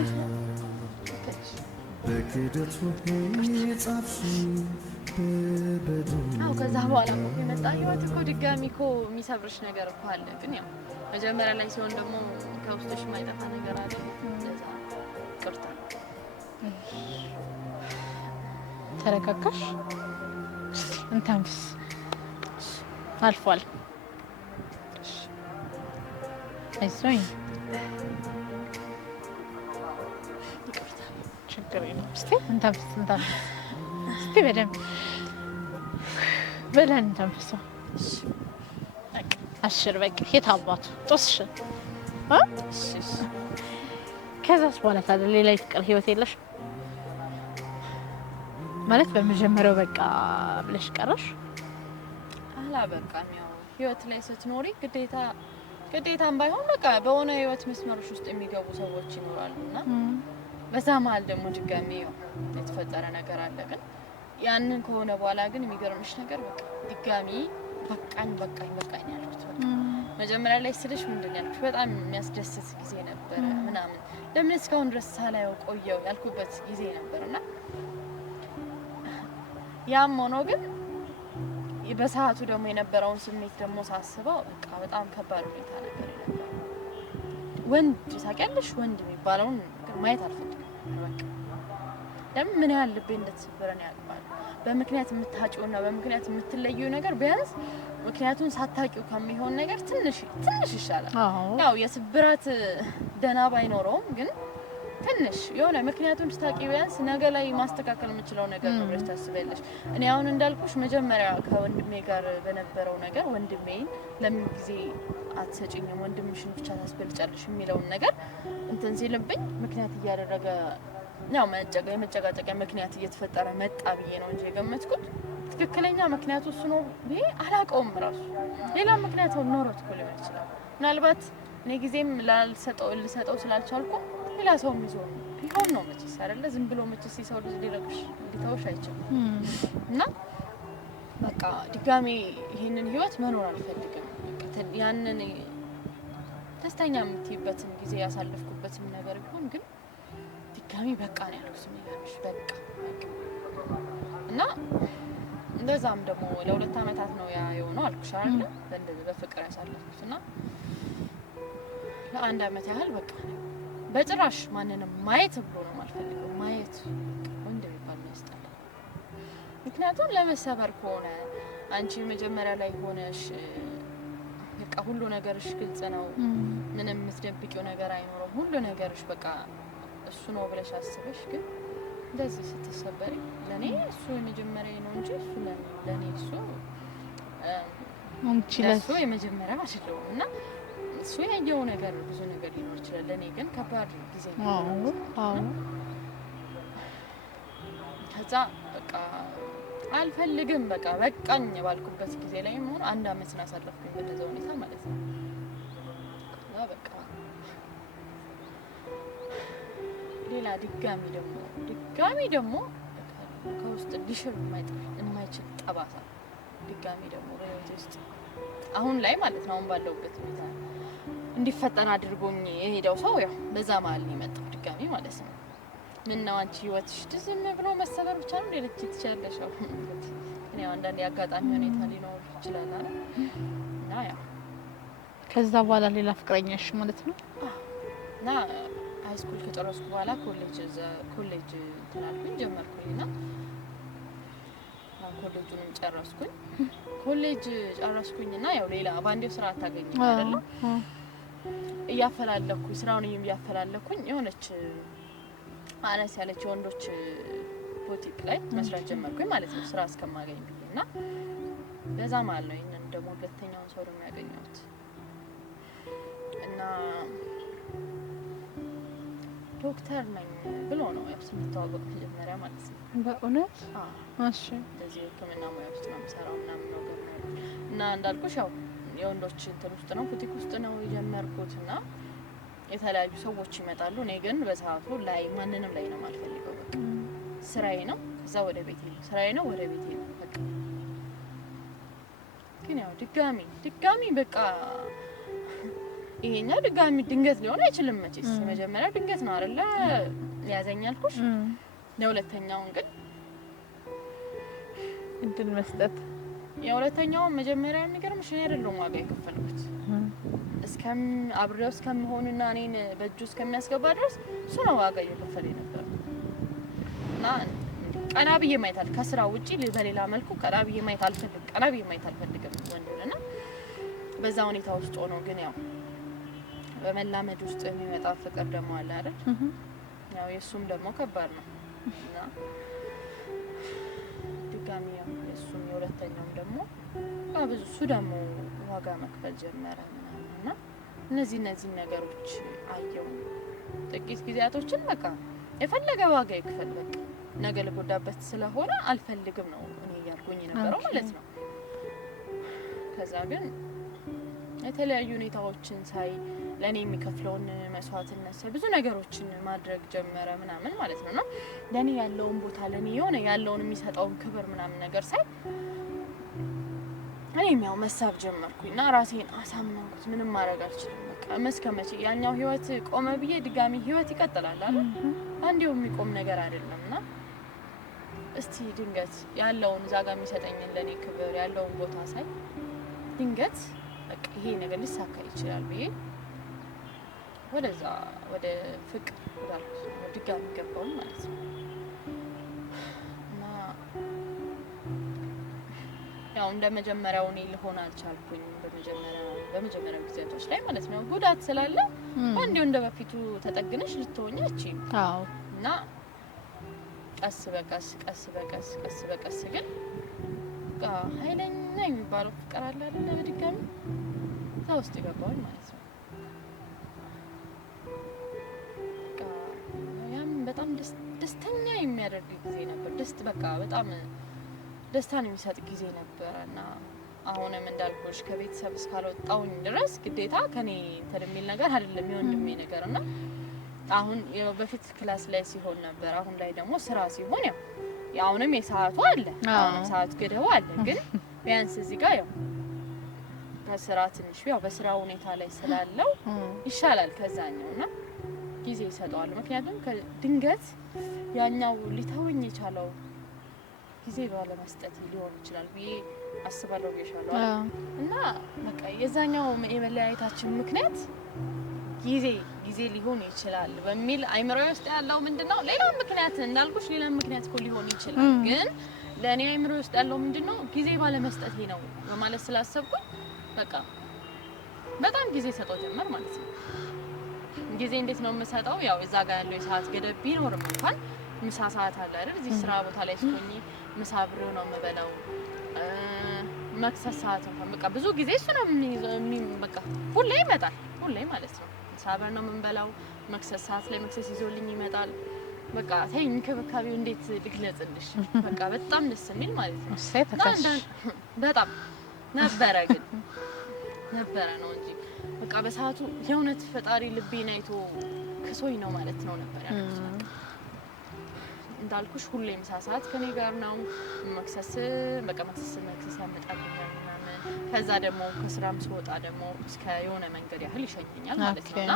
አዎ ከዛ በኋላ እኮ የመጣ ህይወት እኮ ድጋሚ እኮ የሚሰብርሽ ነገር እኮ አለ። ግን ያው መጀመሪያ ላይ ሲሆን ደግሞ ከውስጥሽ የማይጠፋ ነገር አለ። ለዛ ቅርታ ተረጋጋሽ እንታንስ አልፏል። አይዞኝ ችግር የለም። እስቲ እንታንስ እስቲ በደንብ ብለን እንተንፍስ። አሽር በቃ የት አባቱ ጦስሽ ከዛስ በኋላ ታዲያ ሌላ የፍቅር ህይወት የለሽ ማለት በመጀመሪያው በቃ ብለሽ ቀረሽ? አላበቃም። ያው ህይወት ላይ ስትኖሪ ግዴታም ባይሆን በቃ በሆነ ህይወት መስመሮች ውስጥ የሚገቡ ሰዎች ይኖራሉና በዛ መሀል ደግሞ ድጋሚ የተፈጠረ ነገር አለ። ግን ያንን ከሆነ በኋላ ግን የሚገርምሽ ነገር በቃ ድጋሚ በቃኝ ያልኩት በቃ መጀመሪያ ላይ ስልሽ ምንድን ያልኩሽ በጣም የሚያስደስት ጊዜ ነበረ ምናምን ለምን እስካሁን ድረስ ሳላየው ቆየው ያልኩበት ጊዜ ነበርና ያም ሆኖ ግን በሰዓቱ ደግሞ የነበረውን ስሜት ደግሞ ሳስበው በቃ በጣም ከባድ ሁኔታ ነበር የነበረው። ወንድ ታውቂያለሽ ወንድ የሚባለውን ማየት አልፈልግም በቃ ለምን ምን ያህል ልቤ እንደተሰበረ ነው ያውቃል። በምክንያት የምታጪውና በምክንያት የምትለየው ነገር ቢያንስ ምክንያቱን ሳታቂው ከሚሆን ነገር ትንሽ ይሻላል። ያው የስብራት ደና ባይኖረውም ግን ትንሽ የሆነ ምክንያቱም ስታቂ ቢያንስ ነገ ላይ ማስተካከል የምችለው ነገር ነው ብለሽ ታስበለሽ። እኔ አሁን እንዳልኩሽ መጀመሪያ ከወንድሜ ጋር በነበረው ነገር ወንድሜን ለምን ጊዜ አትሰጪኝም ወንድምሽን ብቻ ታስበልጫለሽ የሚለውን ነገር እንትን ሲልብኝ ምክንያት እያደረገ ያው የመጨቃጨቂያ ምክንያት እየተፈጠረ መጣ ብዬ ነው እንጂ የገመትኩት ትክክለኛ ምክንያቱ እሱ ነው ብዬ አላውቀውም። ራሱ ሌላ ምክንያት ኖሮት እኮ ሊሆን ይችላል። ምናልባት እኔ ጊዜም ልሰጠው ስላልቻልኩ ሌላ ሰው ይዞ ቢሆን ነው መቼስ አይደለ? ዝም ብሎ መቼስ ሰው ልጅ ሊተውሽ አይችልም። እና በቃ ድጋሜ ይሄንን ህይወት መኖር አልፈልግም። ያንን ደስተኛ የምትይበትን ጊዜ ያሳለፍኩበትም ነገር ቢሆን ግን ድጋሜ በቃ ነው ያልኩት። የሚገርምሽ በቃ እና እንደዛም ደግሞ ለ2 አመታት ነው ያ የሆነው አልኩሽ አይደል? እንደዚህ በፍቅር ያሳለፍኩት እና ለ1 አመት ያህል በቃ በጭራሽ ማንንም ማየት ብሎ ነው የማልፈልገው። ማየት ወንድ የሚባል ነው ያስጠላል። ምክንያቱም ለመሰበር ከሆነ አንቺ መጀመሪያ ላይ ሆነሽ በቃ ሁሉ ነገርሽ ግልጽ ነው፣ ምንም የምትደብቂው ነገር አይኖርም። ሁሉ ነገርሽ በቃ እሱ ነው ብለሽ አስበሽ ግን እንደዚህ ስትሰበሪ ለኔ እሱ የመጀመሪያ ነው እንጂ እሱ ለኔ እሱ የመጀመሪያ አይደለም። እና እሱ ያየው ነገር ብዙ ነገር ሊኖር ይችላል። ለኔ ግን ከባድ ጊዜ ነው። ከዛ በቃ አልፈልግም በቃ በቃኝ ባልኩበት ጊዜ ላይ ሆኖ 1 አመት አሳለፍኩኝ በዛ ሁኔታ ማለት ነው። እና በቃ ሌላ ድጋሚ ደግሞ ከውስጥ ሊሽር የማይችል ጠባሳ ድጋሚ ደግሞ በህይወቴ ውስጥ አሁን ላይ ማለት ነው አሁን ባለውበት ሁኔታ እንዲፈጠር አድርጎኝ የሄደው ሰው ያው በዛ መሀል ነው የመጣው ድጋሚ ማለት ነው። ምን ነው አንቺ ህይወትሽ ዝም ብሎ መሰበር ብቻ ነው ለልጅ ትችያለሽ? እኔ አንዳንዴ አጋጣሚ ሁኔታ ሊኖር ይችላል አይደል? እና ያው ከዛ በኋላ ሌላ ፍቅረኛሽ ማለት ነው? እና ሃይስኩል ከጨረስኩ በኋላ ኮሌጅ ተናልኩኝ ጀመርኩኝና ኮሌጁንም ጨረስኩኝ። ኮሌጅ ጨረስኩኝና ያው ሌላ ባንዴው ስራ አታገኝም አይደል? እያፈላለኩኝ ስራውን እያፈላለኩኝ የሆነች አነስ ያለች ወንዶች ቡቲክ ላይ መስራት ጀመርኩኝ ማለት ነው ስራ እስከማገኝ ብዬና በዛ ማለት ነው ይሄንን ደግሞ ሁለተኛውን ሰው ደግሞ ያገኘሁት እና ዶክተር ነኝ ብሎ ነው ያው ስንተዋወቅ መጀመሪያ ማለት ነው። በእውነት እሺ እንደዚህ ህክምና ሙያ ውስጥ ነው የምሰራው ምናምን ነገር ነው እና እንዳልኩሽ ያው የወንዶች እንትን ውስጥ ነው ቡቲክ ውስጥ ነው የጀመርኩት እና የተለያዩ ሰዎች ይመጣሉ። እኔ ግን በሰዓቱ ላይ ማንንም ላይ ነው የማልፈልገው። በቃ ስራዬ ነው ከዛ ወደ ቤቴ ነው፣ ስራዬ ነው ወደ ቤቴ ነው በቃ። ግን ያው ድጋሚ በቃ ይሄኛው ድጋሚ ድንገት ሊሆን አይችልም መቼስ። መጀመሪያ ድንገት ነው አይደለ ያዘኛልኩሽ። ለሁለተኛውን ግን እንትን መስጠት የሁለተኛውን መጀመሪያ የሚገርምሽ እኔ አይደለሁም ዋጋ የከፈልኩት አብሬው እስከምሆንና እኔን በእጁ እስከሚያስገባ ድረስ እሱ ነው ዋጋ እየከፈለኝ ነበር። እና ቀና ብዬ ማየት ከስራ ውጪ በሌላ መልኩ ቀና ብዬ ማየት አልፈልግም ወንድና በዛ ሁኔታ ውስጥ ሆኖ ግን ያው በመላመድ ውስጥ የሚመጣ ፍቅር ደግሞ አለ አይደል? ያው የሱም ደግሞ ከባድ ነው እና ድጋሚ ያው የሱም የሁለተኛውም ደግሞ ብዙ እሱ ደግሞ ዋጋ መክፈል ጀመረ እና እነዚህ ነገሮች አየው። ጥቂት ጊዜያቶችን በቃ የፈለገ ዋጋ ይክፈል በቃ ነገ ልጎዳበት ስለሆነ አልፈልግም ነው እኔ ያልኩኝ የነበረው ማለት ነው። ከዛ ግን የተለያዩ ሁኔታዎችን ሳይ ለኔ የሚከፍለውን መስዋዕትነት ሳይ ብዙ ነገሮችን ማድረግ ጀመረ ምናምን ማለት ነው። እና ለኔ ያለውን ቦታ ለኔ የሆነ ያለውን የሚሰጠውን ክብር ምናምን ነገር ሳይ እኔም ያው መሳብ ጀመርኩኝና ራሴን አሳመንኩት። ምንም ማድረግ አልችልም በቃ መስከመቼ ያኛው ህይወት ቆመ ብዬ ድጋሚ ህይወት ይቀጥላል አይደል? አንዴው የሚቆም ነገር አይደለምና እስቲ ድንገት ያለውን ዛጋ የሚሰጠኝን ለኔ ክብር ያለውን ቦታ ሳይ ድንገት በቃ ይሄ ነገር ሊሳካ ይችላል ብዬ ወደዛ ወደ ፍቅር ወዳልኩት ድጋሚ ገባሁ ማለት ነው። እና ያው እንደመጀመሪያው እኔ ልሆን አልቻልኩኝ በመጀመሪያው ጊዜያቶች ላይ ማለት ነው ጉዳት ስላለ አንዴው እንደበፊቱ ተጠግነሽ ልትሆኛች እና ቀስ በቀስ ግን ኃይለኛ የሚባለው ፍቅር አለ አይደል በድጋሚ ታውስት ይገባል ማለት ነው ያም በጣም ደስተኛ የሚያደርግ ጊዜ ነበር በጣም ደስታን የሚሰጥ ጊዜ ነበርና አሁንም እንዳልኩሽ ከቤተሰብ እስካልወጣሁኝ ድረስ ግዴታ ከኔ ተደሚል ነገር አይደለም የወንድሜ ነገርና አሁን በፊት ክላስ ላይ ሲሆን ነበር አሁን ላይ ደግሞ ስራ ሲሆን ያውንም የሰዓቱ አለ አሁንም ሰዓት ገደው አለ ግን ቢያንስ እዚህ ጋር ከስራ ትንሽ በስራ ሁኔታ ላይ ስላለው ይሻላል ከዛኛውና ጊዜ ይሰጣል ምክንያቱም ድንገት ያኛው ሊተወኝ የቻለው ጊዜ ባለመስጠት ሊሆን ይችላል ብዬ አስባለሁ ይሻላል እና በቃ የዛኛው የመለያየታችን ምክንያት ጊዜ ሊሆን ይችላል በሚል አይምሮዬ ውስጥ ያለው ምንድነው ሌላ ምክንያት እንዳልኩሽ ሌላ ምክንያት እኮ ሊሆን ይችላል ግን ለኔ አይምሮዬ ውስጥ ያለው ምንድነው ጊዜ ባለመስጠቴ ነው በማለት ስላሰብኩኝ በቃ በጣም ጊዜ ሰጠው ጀመር ማለት ነው ጊዜ እንዴት ነው የምሰጠው እዛ ጋር ያለው የሰዓት ገደብ ቢኖርም እንኳን ምሳ ሰዓት አለ አይደል እዚህ ስራ ቦታ ላይ ስሆኝ ምሳ ብሬው ነው የምበላው መክሰስ ሰዓት እንኳን በቃ ብዙ ጊዜ እሱ ነው በቃ ሁሌ ይመጣል ሁሌ ማለት ነው ምሳ ብሬ ነው የምንበላው መክሰስ ሰዓት ላይ መክሰስ ይዞልኝ ይመጣል በቃ ተይ እንክብካቤው እንዴት ልግለጽልሽ በቃ በጣም ደስ የሚል ማለት ነው በጣም ነበረ ነው እንጂ በቃ በሰዓቱ የእውነት ፈጣሪ ልቤን አይቶ ክሶኝ ነው ማለት ነው ነበር ያልኩት እንዳልኩሽ ሁሌ ምሳ ሰዓት ከኔ ጋር ነው መክሰስ ያመጣልኛል ምናምን ከዛ ደግሞ ከስራም ስወጣ ደግሞ እስከ የሆነ መንገድ ያህል ይሸኘኛል ማለት ነውና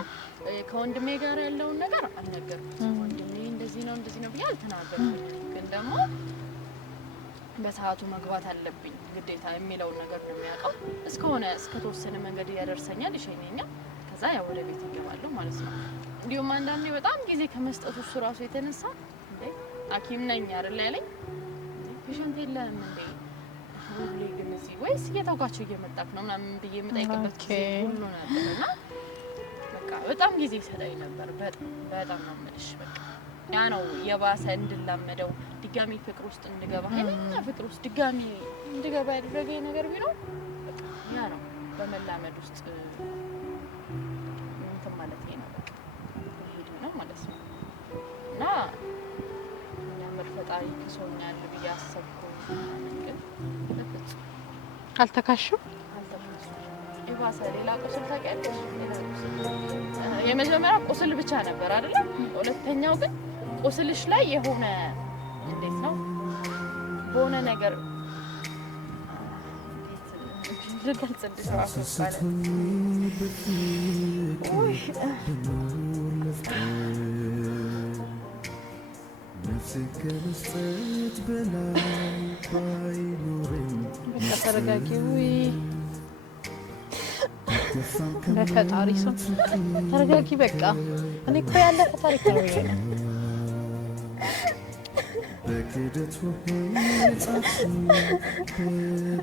ከወንድሜ ጋር ያለውን ነገር አልነገርኩትም ወንድሜ እንደዚህ ነው ብዬ አልተናገርኩም ግን ደግሞ በሰዓቱ መግባት አለብኝ ግዴታ የሚለውን ነገር ነው የሚያውቀው እስከተወሰነ መንገድ ያደርሰኛል ይሸኘኛል ከዛ ወደ ቤት ይገባለሁ ማለት ነው እንዲሁም አንዳንዴ በጣም ጊዜ ከመስጠቱ እሱ ራሱ የተነሳ ሐኪም ነኝ አይደል ያለኝ ፔሸንት የለም እንዴ ሁሌ ግን እዚህ ወይስ እየተውካቸው እየመጣክ ነው ምናምን ብዬ የምጠይቅበት ጊዜ ሁሉ ነበርና በቃ በጣም ጊዜ ሰጠኝ ነበር በጣም ነው የምልሽ በቃ ያ ነው የባሰ እንድላመደው ድጋሚ ፍቅር ውስጥ እንድገባ ኃይለኛ ፍቅር ውስጥ ድጋሚ እንድገባ ያደረገኝ ነገር ቢኖር በቃ ያ ነው በመላመድ ውስጥ እንትን ማለት ነው በቃ ሄድ ነው ማለት ነው እና ፈጣሪ ከሶኛል ብዬ አሰብኩ ግን አልተካሽም ይባሰ ሌላ ቁስል ታውቂያለሽ የመጀመሪያው ቁስል ብቻ ነበር አይደል ሁለተኛው ግን ቁስልሽ ላይ የሆነ እንዴት ነው በሆነ ነገር ልገልጽልሽ ራሱ ባለ ስከመስጠት በላይ ባይኖረኝ ተረጋጊ በፈጣሪ ስም ተረጋጊ በቃ እኔ እኮ ያለፈ ታሪክ ነው በክደቱ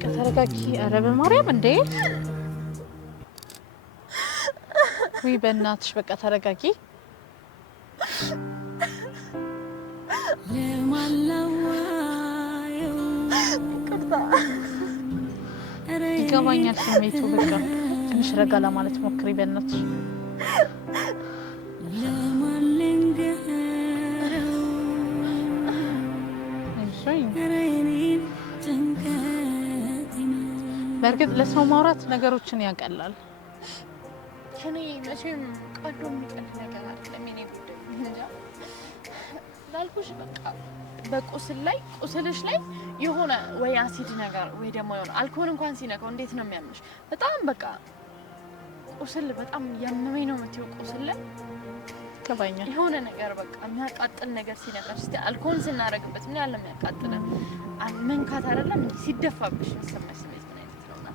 ተረጋጊ ኧረ በማርያም እንዴ ወይ በእናትሽ በቃ ተረጋጊ ይገባኛል ስሜቱ በቃ ትንሽ ረጋ ለማለት ሞክሪ በእናትሽ በእርግጥ ለሰው ማውራት ነገሮችን ያቀላል ከኔ መቼም ቀዶ የሚቀል ነገር አይደለም የኔ ጉዳይ እንጃ ላልኩሽ በቃ ቁስልሽ ላይ የሆነ ወይ አሲድ ነገር ወይ ደግሞ የሆነ አልኮል እንኳን ሲነካው እንዴት ነው የሚያምሽ በጣም በቃ ቁስል በጣም ያመመኝ ነው የምትይው ቁስል ላይ ከባኛል የሆነ ነገር በቃ የሚያቃጥል ነገር ሲነካሽ እስቲ አልኮል ስናረግበት ምን ያለ የሚያቃጥለን መንካት አይደለም ሲደፋብሽ የሚሰማሽ ስሜት ምን አይነት ነውና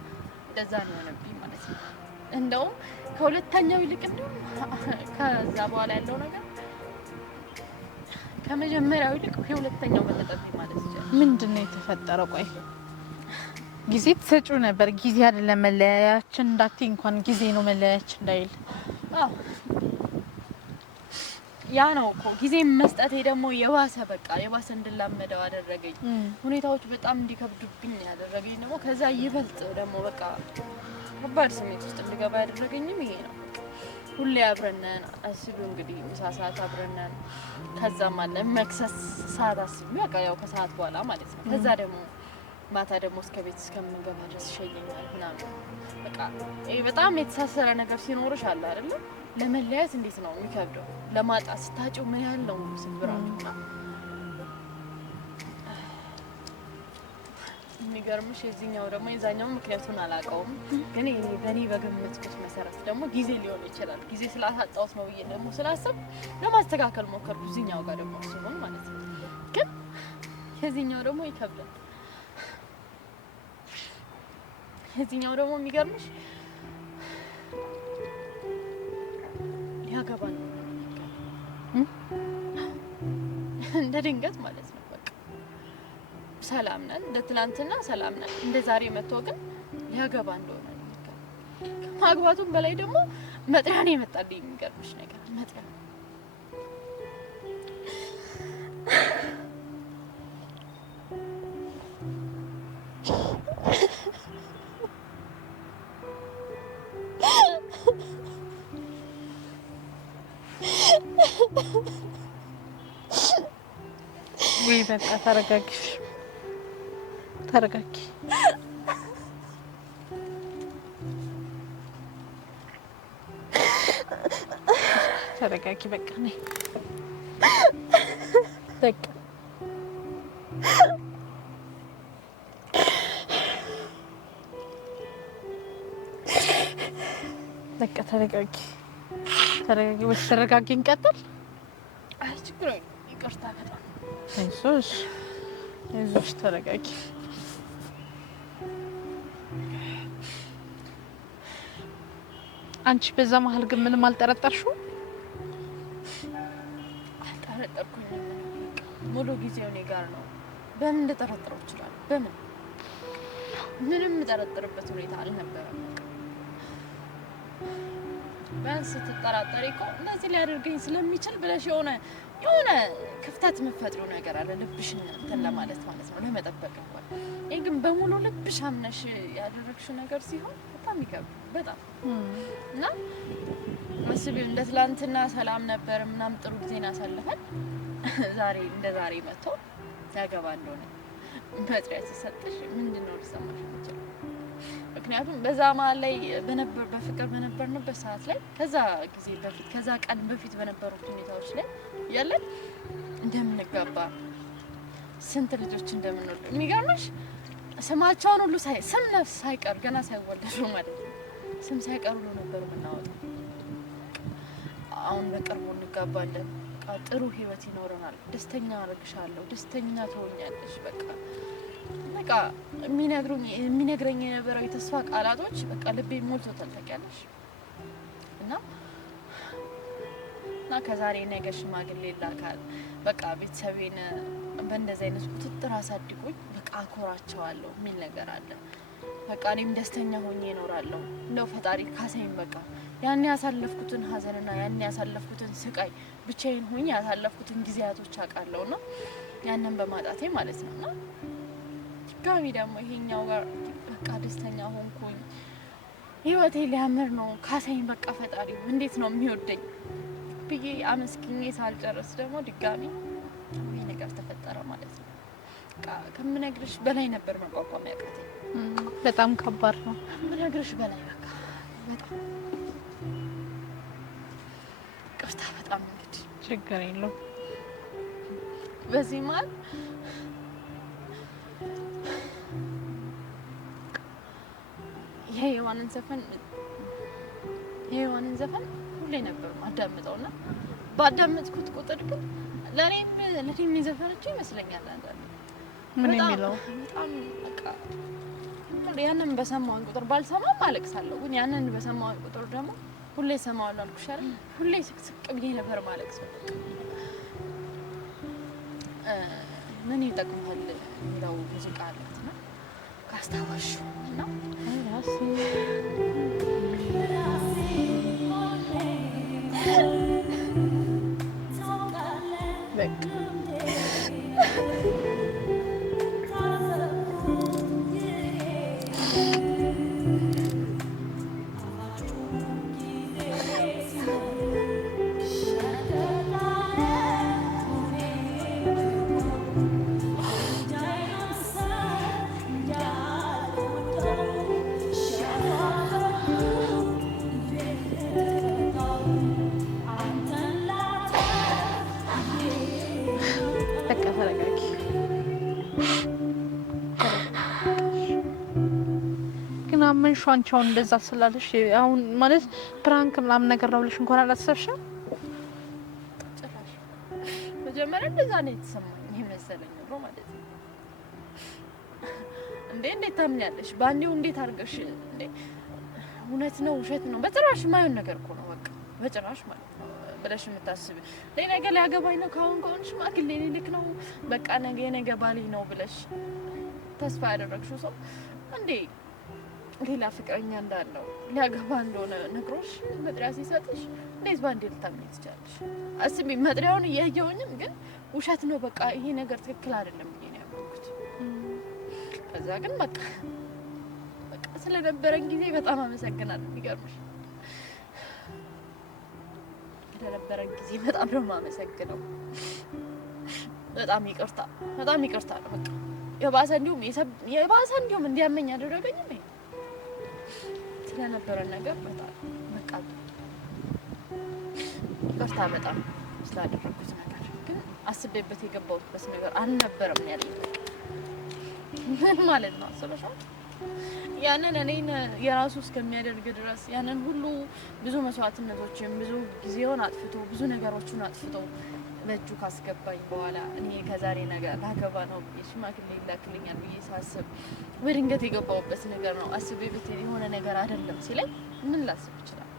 እንደዛ ነው የሆነብኝ ማለት ነው እንደውም ከሁለተኛው ይልቅ እንደውም ከዛ በኋላ ያለው ነገር ከመጀመሪያው ይልቅ የሁለተኛው በለጠብኝ ማለት ይችላል ምንድነው የተፈጠረው ቆይ ጊዜ ትሰጪው ነበር። ጊዜ አይደለም መለያያችን እንዳትይ እንኳን ጊዜ ነው መለያያችን እንዳይል። አዎ ያ ነው እኮ ጊዜ መስጠቴ ደግሞ የባሰ እንድላመደው አደረገኝ። ሁኔታዎች በጣም እንዲከብዱብኝ ያደረገኝ ደግሞ ከዛ ይበልጥ ደግሞ በቃ ከባድ ስሜት ውስጥ እንድገባ ያደረገኝም ይሄ ነው። ሁሌ አብረን ነን። አስቡ እንግዲህ ምሳ ሰዓት አብረን ነን። ከዛም አለ መክሰስ ሰዓት አስቢ በቃ ያው ከሰዓት በኋላ ማለት ነው። ከዛ ደግሞ ማታ ደግሞ እስከ ቤት እስከምንገባ ድረስ ይሸኘኛል ምናምን። በቃ ይሄ በጣም የተሳሰረ ነገር ሲኖርሽ አለ አይደል? ለመለያየት እንዴት ነው የሚከብደው? ለማጣት ስታጪው ምን ያህል ነው ስብራቱና የሚገርምሽ የዛኛው ምክንያቱን አላውቀውም፣ ግን በእኔ በገመትኩት መሰረት ደግሞ ጊዜ ሊሆን ይችላል። ጊዜ ስላሳጣሁት ነው ብዬ ደግሞ ስላሰብ ለማስተካከል ሞከርኩ። እዚህኛው ጋር ደግሞ ሲሆን ማለት ነው። ግን የዚህኛው ደግሞ ይከብዳል። የዚህኛው ደግሞ የሚገርምሽ ሊያገባ ነው እንደ ድንገት ማለት ነው። በቃ ሰላም ነን፣ እንደ ትናንትና ሰላም ነን። እንደ ዛሬ መጥቶ ግን ሊያገባ እንደሆነ ነው። ከማግባቱም በላይ ደግሞ መጥሪያ ነው የመጣልኝ። የሚገርምሽ ነገር መጥሪያ ወይ በቃ ተረጋጊ። ተረጋጊ በቃ ነይ በቃ በቃ ተረጋጊ። ወይስ ተረጋጊ እንቀጥል? አይ ችግር የለም። ይቅርታ በጣም አይዞሽ ተረጋጊ። አንቺ በዛ መሀል ግን ምንም አልጠረጠርሽውም? አልጠረጠርኩኝም። ሙሉ ጊዜው እኔ ጋር ነው። በምን ልጠረጥረው እችላለሁ? በምን ምንም የምጠረጥርበት ሁኔታ አልነበረም። ቢያንስ ስትጠራጠሪ እኮ እንደዚህ ሊያደርገኝ ስለሚችል ብለሽ የሆነ ክፍተት የምትፈጥሪው ነገር አለ ልብሽን እንትን ለማለት ማለት ነው፣ ለመጠበቅ እንኳን። ይሄ ግን በሙሉ ልብሽ አምነሽ ያደረግሽው ነገር ሲሆን በጣም ይከብዳል። በጣም እና መስቢው እንደ ትላንትና ሰላም ነበር ምናምን ጥሩ ጊዜን አሳልፈን ዛሬ እንደ ዛሬ መጥቶ ያገባ እንደሆነ መጥሪያ ሲሰጥሽ ምንድን ነው ሊሰማሽ የሚችለው? ምክንያቱም በዛ መሀል ላይ በፍቅር በነበርንበት ሰዓት ላይ ከዛ ጊዜ በፊት ከዛ ቀን በፊት በነበሩት ሁኔታዎች ላይ ያለን እንደምንጋባ ስንት ልጆች እንደምንወልድ የሚገርምሽ ስማቸውን ሁሉ ስም ነፍስ ሳይቀር ገና ሳይወለዱ ማለት ነው ስም ሳይቀር ሁሉ ነበር የምናወጣው። አሁን በቅርቡ እንጋባለን፣ ጥሩ ህይወት ይኖረናል፣ ደስተኛ አደርግሻለሁ፣ ደስተኛ ትሆኛለሽ፣ በቃ የሚነግረኝ የነበረው የተስፋ ቃላቶች በቃ ልቤ ሞልቶታል ታውቂያለሽ። እና ከዛሬ ነገ ሽማግሌ ላካል በቃ ቤተሰቤን በእንደዚህ አይነት ቁጥጥር አሳድጎኝ በቃ አኮራቸዋለሁ የሚል ነገር አለ። በቃ እኔም ደስተኛ ሆኜ እኖራለሁ። እንደው ፈጣሪ ካሰኝ በቃ ያን ያሳለፍኩትን ሀዘንና ያን ያሳለፍኩትን ስቃይ ብቻዬን ሆኜ ያሳለፍኩትን ጊዜያቶች አውቃለሁ እና ያንን በማጣቴ ማለት ነው። እና ድጋሚ ደግሞ ይሄኛው ጋር በቃ ደስተኛ ሆንኩኝ። ህይወቴ ሊያምር ነው ካሰኝ በቃ ፈጣሪ እንዴት ነው የሚወደኝ ብዬ አመስግኜ ሳልጨርስ ደግሞ ድጋሚ ይሄ ነገር ተፈጠረ ማለት ነው። በቃ ከምነግርሽ በላይ ነበር መቋቋም ያቃተኝ። በጣም ከባድ ነው። ከምነግርሽ በላይ በቃ በጣም ቅርታ በጣም እንግዲህ ችግር የለውም። በዚህ መሀል የሔዋንን ዘፈን ሁሌ ነበር ማዳምጠውና ባዳመጥኩት ቁጥር ግን ለኔም የዘፈነችው ይመስለኛል አንዳንዴ ምን የሚለው በጣም በቃ ያንን በሰማውን ቁጥር ባልሰማም አለቅሳለሁ። ግን ያንን በሰማውን ቁጥር ደግሞ ሁሌ ሰማዋለሁ አልኩሽ አይደል? ሁሌ ስቅስቅ ብዬ ነበር ማለቅሰው። ምን ይጠቅማል የሚለው ሙዚቃ አለት ነው። ካስታወሹ ነው ሻንቻው እንደዛ ስላለሽ አሁን ማለት ፕራንክ ምናምን ነገር ነው ብለሽ እንኳን አላሰብሽም? ጭራሽ መጀመሪያ እንደዛ ነው የተሰማኝ ይመስለኝ ነው ማለት ነው። እንዴት ታምኛለሽ? ባንዴው እንዴት አድርገሽ እንዴ? እውነት ነው ውሸት ነው? በጭራሽ የማይሆን ነገር እኮ ነው በቃ በጭራሽ ማለት ነው ብለሽ የምታስቢ ለነገ ሊያገባኝ ነው ካሁን ሽማግሌ ልክ ነው በቃ ነገ ባሌ ነው ብለሽ ተስፋ ያደረግሽው ሰው እንዴ ሌላ ፍቅረኛ እንዳለው ሊያገባ እንደሆነ ነግሮሽ መጥሪያ ሲሰጥሽ እንዴት ባንዴ ልታምኚ ትችላለሽ? አስቢ መጥሪያውን እያየሁኝም ግን ውሸት ነው በቃ ይሄ ነገር ትክክል አይደለም ብዬ ነው ያመንኩት። ከዛ ግን በቃ ስለነበረን ጊዜ በጣም አመሰግናለሁ። የሚገርምሽ ስለነበረን ጊዜ በጣም ነው የማመሰግነው። በጣም ይቅርታ ነው በቃ የባሰ እንዲሁም እንዲያመኝ አደረገኝ ነው ስለነበረን ነገር በጣም በቃ ይቅርታ በጣም ስላደረኩት ነገር ግን አስቤበት የገባሁበት ነገር አልነበረም ያለኝ ምን ማለት ነው አስበሻል? ያንን እኔን የራሱ እስከሚያደርግ ድረስ ያንን ሁሉ ብዙ መስዋዕትነቶችን ብዙ ጊዜውን አጥፍቶ ብዙ ነገሮችን አጥፍቶ በእጁ ካስገባኝ በኋላ እኔ ከዛሬ ነገር ላገባ ነው ብዬ ሽማግሌ ይላክልኛል ብዬ ሳስብ በድንገት የገባሁበት ነገር ነው። አስቤበት የሆነ ነገር አይደለም ሲለኝ ምን ላስብ ይችላል?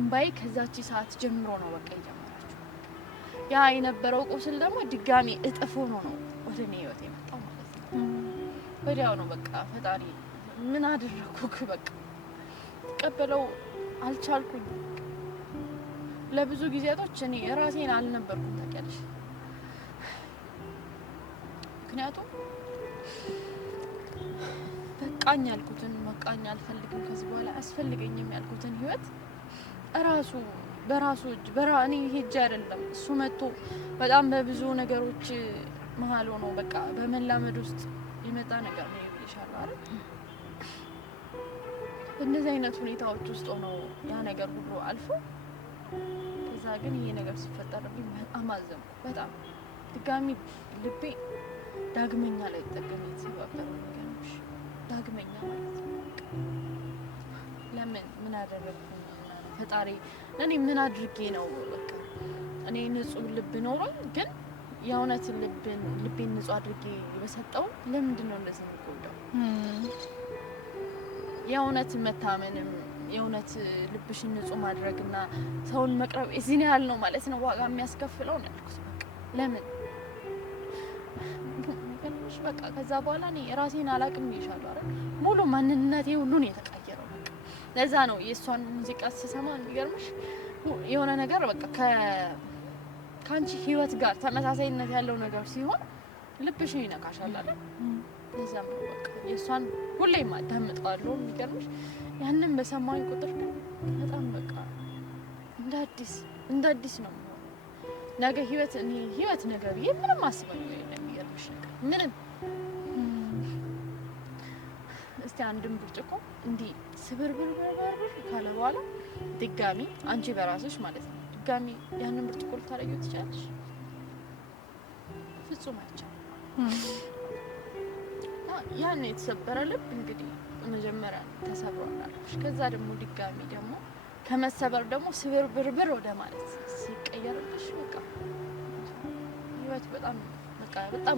እምባዬ ከዛቺ ሰዓት ጀምሮ ነው በቃ የጀመራችሁ። ያ የነበረው ቁስል ደግሞ ድጋሚ እጥፍ ሆኖ ነው ወደ እኔ ህይወት የመጣው ማለት ነው። ወዲያው ነው በቃ ፈጣሪ ምን አደረኩክ በቃ ተቀበለው አልቻልኩኝ። ለብዙ ጊዜያቶች እኔ ራሴን አልነበርኩም ታውቂያለሽ። ምክንያቱም በቃኝ ያልኩትን በቃኝ አልፈልግም ከዚህ በኋላ አያስፈልገኝም ያልኩትን ህይወት በራሱ እጅ እኔ ሄጄ አይደለም እሱ መጥቶ በጣም በብዙ ነገሮች መሀል ሆኖ በቃ በመላመድ ውስጥ የመጣ ነገር ነው ይሻላል አይደል? በእነዚህ አይነት ሁኔታዎች ውስጥ ሆኖ ያ ነገር ሁሉ አልፎ ከዛ ግን ይሄ ነገር ሲፈጠርብኝ በጣም አዘንኩ። በጣም ድጋሚ ልቤ ዳግመኛ ላይ ተጠቀመ የተሰባበረ ነገር ነው። ዳግመኛ ማለት ነው ለምን ምን አደረግኩኝ ፈጣሪ እኔ ምን አድርጌ ነው በቃ እኔ ንጹህ ልብ ኖሮኝ ግን የእውነት ልቤን ንጹህ አድርጌ በሰጠው ለምንድን ነው እንደዚህ የምጎዳው? የእውነት መታመንም የእውነት ልብሽን ንጹህ ማድረግና ሰውን መቅረብ እዚህ ያህል ነው ማለት ነው ዋጋ የሚያስከፍለው ነው ያልኩት። በቃ ለምን በቃ ከዛ በኋላ እኔ ራሴን አላቅም ይሻላል አይደል? ሙሉ ማንነቴ ሁሉ ነው የተቀየረው። በቃ ለዛ ነው የእሷን ሙዚቃ ስሰማ የሚገርምሽ የሆነ ነገር በቃ ከአንቺ ህይወት ጋር ተመሳሳይነት ያለው ነገር ሲሆን ልብሽን ይነካሻል አይደል? ለዛም ነው በቃ የእሷን ሁሌም አዳምጠዋለሁ። የሚገርምሽ ያንን በሰማኝ ቁጥር ግን በጣም በቃ እንደ አዲስ ነው ነገ ህይወት ነገር ምንም አስበኝ ነው የሚገርምሽ ነገር ምንም እስቲ አንድም ብርጭቆ እንዲህ ስብርብር ካለ በኋላ ድጋሚ አንቺ በራስሽ ማለት ነው ድጋሚ ያንን ብርጭቆ ልታረጊው ትችላለሽ? ፍጹም አይቻልም። ያን የተሰበረ ልብ እንግዲህ መጀመሪያ ተሰብሯል። ከዛ ደግሞ ድጋሚ ደግሞ ከመሰበር ደግሞ ስብርብር ወደ ማለት ሲቀየርልሽ በቃ ህይወት በጣም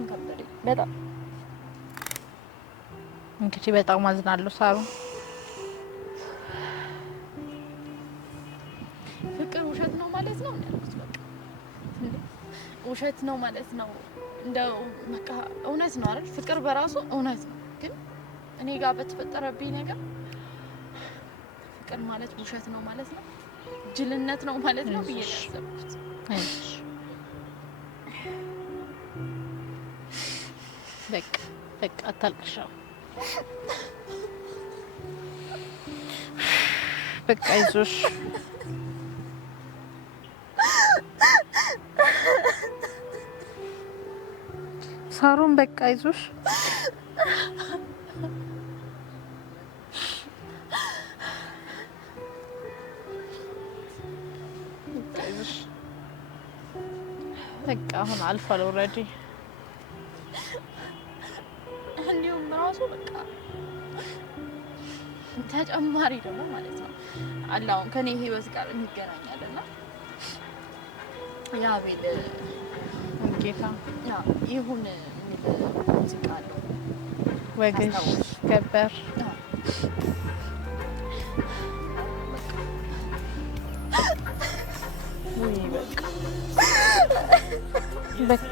ከበደኝ። በጣም እንግዲህ በጣም አዝናለሁ ሳሩ። ፍቅር ውሸት ነው ማለት ነው ያልኩት። በቃ ውሸት ነው ማለት ነው እንደው በቃ እውነት ነው አይደል? ፍቅር በራሱ እውነት ነው። ግን እኔ ጋር በተፈጠረብኝ ነገር ፍቅር ማለት ውሸት ነው ማለት ነው፣ ጅልነት ነው ማለት ነው ብዬ ያሰብኩት። በቃ አታልቅሻው። በቃ አይዞሽ ሳሮን፣ በቃ አይዞሽ። በቃ አሁን አልፏል ኦልሬዲ። እንዲሁም ራሱ በቃ ተጨማሪ ደግሞ ማለት ነው አላውን ከኔ ህይወት ጋር የሚገናኛልና ያቤል ጌታ ይሁን የሚል ሙዚቃ አለው ወግሽ ገበር በቃ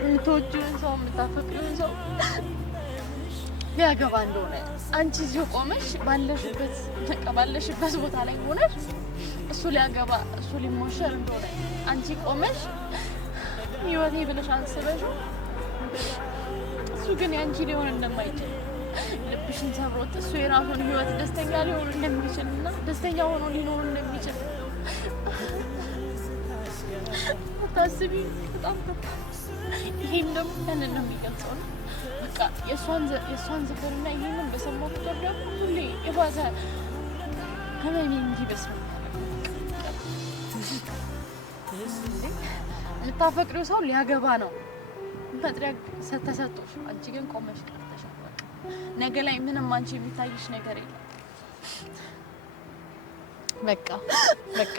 የምትወጂውን ሰው የምታፈቅሪውን ሰው ሊያገባ እንደሆነ አንቺ እዚሁ ቆመሽ ባለሽበት ቦታ ላይ ሆነሽ እሱ ሊያገባ እሱ ሊሞሸር እንደሆነ አንቺ ቆመሽ ህይወቴ ብለሽ አስበሽው እሱ ግን ያንቺ ሊሆን እንደማይችል ልብሽን ሰብሮት እሱ የራሱን ህይወት ደስተኛ ሊሆን እንደሚችልና ደስተኛ ሆኖ ሊኖር እንደሚችል ታስቢ። በጣም ይሄም ደግሞ ያንን ነው የሚገልጸው ነው። በቃ የእሷን ዝክርና ይሄንን በሰማሁ ቁጥር ደግሞ ሁሌ የባሰ ህመሜ እንዲበስ ነው። የምታፈቅሪው ሰው ሊያገባ ነው መጥሪያ ተሰጥቶሽ፣ አንቺ ግን ቆመሽ ቀርተሻል። ነገ ላይ ምንም አንቺ የሚታይሽ ነገር የለም። በቃ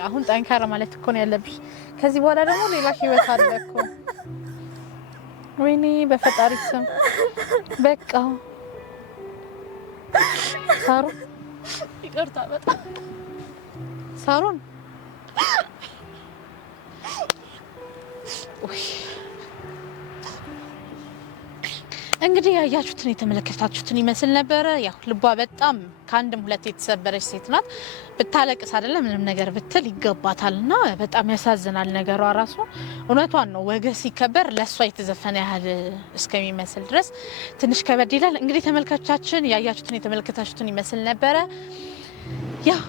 አሁን ጠንካራ ማለት እኮ ነው ያለብሽ። ከዚህ በኋላ ደግሞ ሌላ ህይወት አለ እኮ። ወይኔ በፈጣሪ ስም በቃ ሳሮን ይቅርታ በጣም ሳሮን እንግዲህ ያያችሁትን የተመለከታችሁትን ይመስል ነበረ። ያው ልቧ በጣም ከአንድም ሁለት የተሰበረች ሴት ናት። ብታለቅስ አይደለም ምንም ነገር ብትል ይገባታልና በጣም ያሳዝናል ነገሯ ራሱ። እውነቷን ነው። ወገ ሲከበር ለሷ የተዘፈነ ያህል እስከሚመስል ድረስ ትንሽ ከበድ ይላል። እንግዲህ ተመልካቾቻችን ያያችሁትን የተመለከታችሁትን ይመስል ነበረ። ያው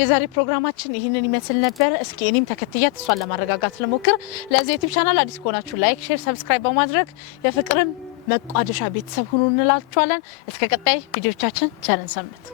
የዛሬ ፕሮግራማችን ይህንን ይመስል ነበር። እስኪ እኔም ተከትያት እሷን ለማረጋጋት ልሞክር። ለዚህ ዩቲዩብ ቻናል አዲስ ከሆናችሁ ላይክ፣ ሼር፣ ሰብስክራይብ በማድረግ የፍቅርን መቋደሻ ቤተሰብ ሁኑ እንላችኋለን። እስከ ቀጣይ ቪዲዮቻችን ቸርን ሰንብት።